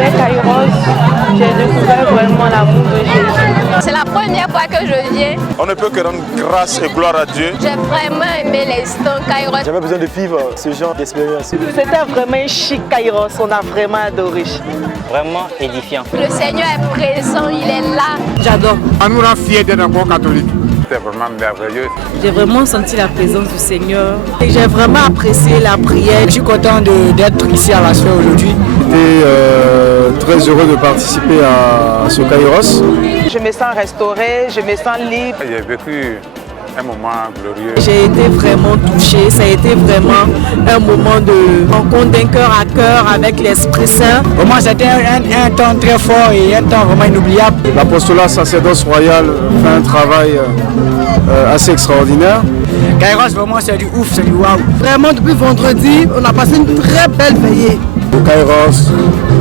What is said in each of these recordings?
avec Kairos, j'ai découvert vraiment l'amour de Jésus. C'est la première fois que je viens. On ne peut que rendre grâce et gloire à Dieu. J'ai vraiment aimé l'instant Kairos. J'avais besoin de vivre ce genre d'expérience. C'était vraiment chic Kairos, on a vraiment adoré. Vraiment édifiant. Le Seigneur est présent, il est là. J'adore. On nous rend fiers d'être encore catholique. C'était vraiment merveilleux. J'ai vraiment senti la présence du Seigneur et j'ai vraiment apprécié la prière. Je suis content d'être ici à la soirée aujourd'hui. J'étais très heureux de participer à ce Kairos. Je me sens restaurée, je me sens libre. J'ai vécu un moment glorieux. J'ai été vraiment touchée, ça a été vraiment un moment de rencontre d'un cœur à cœur avec l'Esprit Saint. Vraiment, c'était un temps très fort et un temps vraiment inoubliable. L'apostolat sacerdoce royal fait un travail assez extraordinaire. Kairos, vraiment, c'est du ouf, c'est du waouh. Vraiment, depuis vendredi, on a passé une très belle veillée. Au Kairos,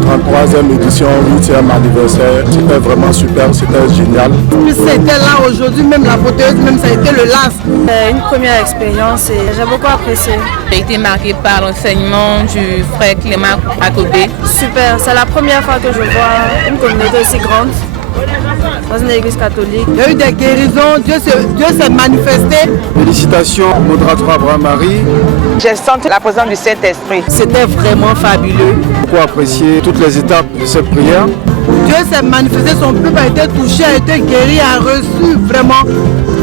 33e édition, 8e anniversaire, c'était vraiment super, c'était génial. Plus c'était là aujourd'hui, même la beauté, même ça a été le LAS. Une première expérience et j'ai beaucoup apprécié. J'ai été marquée par l'enseignement du frère Clément Akobé. Super, c'est la première fois que je vois une communauté aussi grande dans une église catholique. Il y a eu des guérisons, Dieu s'est manifesté. Félicitations, modérateur Abraham-Marie. J'ai senti la présence du Saint-Esprit. C'était vraiment fabuleux. Beaucoup apprécié toutes les étapes de cette prière. Dieu s'est manifesté, son peuple a été touché, a été guéri, a reçu vraiment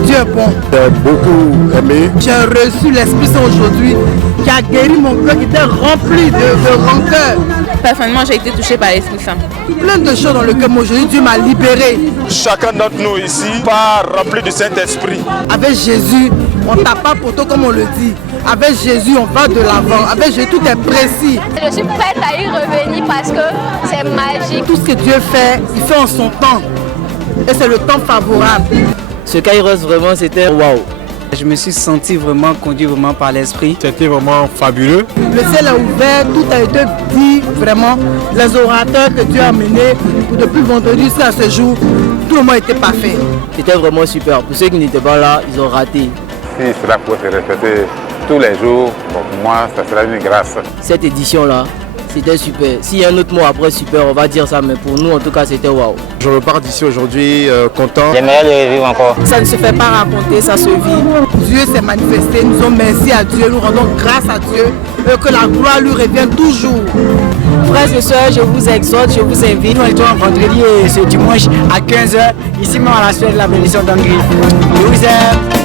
Dieu est bon. J'ai beaucoup aimé. J'ai reçu l'Esprit Saint aujourd'hui qui a guéri mon cœur qui était rempli de rancœur. Personnellement, j'ai été touchée par l'Esprit Saint. Plein de choses dans le cœur, aujourd'hui Dieu m'a libéré. Chacun d'entre nous ici part rempli du Saint-Esprit. Avec Jésus, on ne tape pas poteau comme on le dit. Avec Jésus, on va de l'avant. Avec Jésus, tout est précis. Je suis prête à y revenir parce que c'est magique. Tout ce que Dieu fait, il fait en son temps. Et c'est le temps favorable. Ce Kairos, vraiment, c'était waouh. Je me suis senti vraiment conduit vraiment par l'esprit. C'était vraiment fabuleux. Le ciel est ouvert, tout a été dit vraiment. Les orateurs que Dieu a menés depuis vendredi jusqu'à ce jour, tout le monde était parfait. C'était vraiment super. Pour ceux qui n'étaient pas là, ils ont raté. Si cela pouvait se répéter tous les jours, pour moi, ça serait une grâce. Cette édition-là, c'était super. S'il y a un autre mot après super, on va dire ça, mais pour nous, en tout cas, c'était waouh. Je repars d'ici aujourd'hui content. J'aimerais le revivre encore. Ça ne se fait pas raconter, ça se vit. Dieu s'est manifesté, nous sommes merci à Dieu, nous rendons grâce à Dieu et que la gloire lui revienne toujours. Frères et sœurs, je vous exhorte, je vous invite. Nous étions vendredi et ce dimanche à 15h, ici même à la suite de la bénédiction d'Angry. Je vous aime.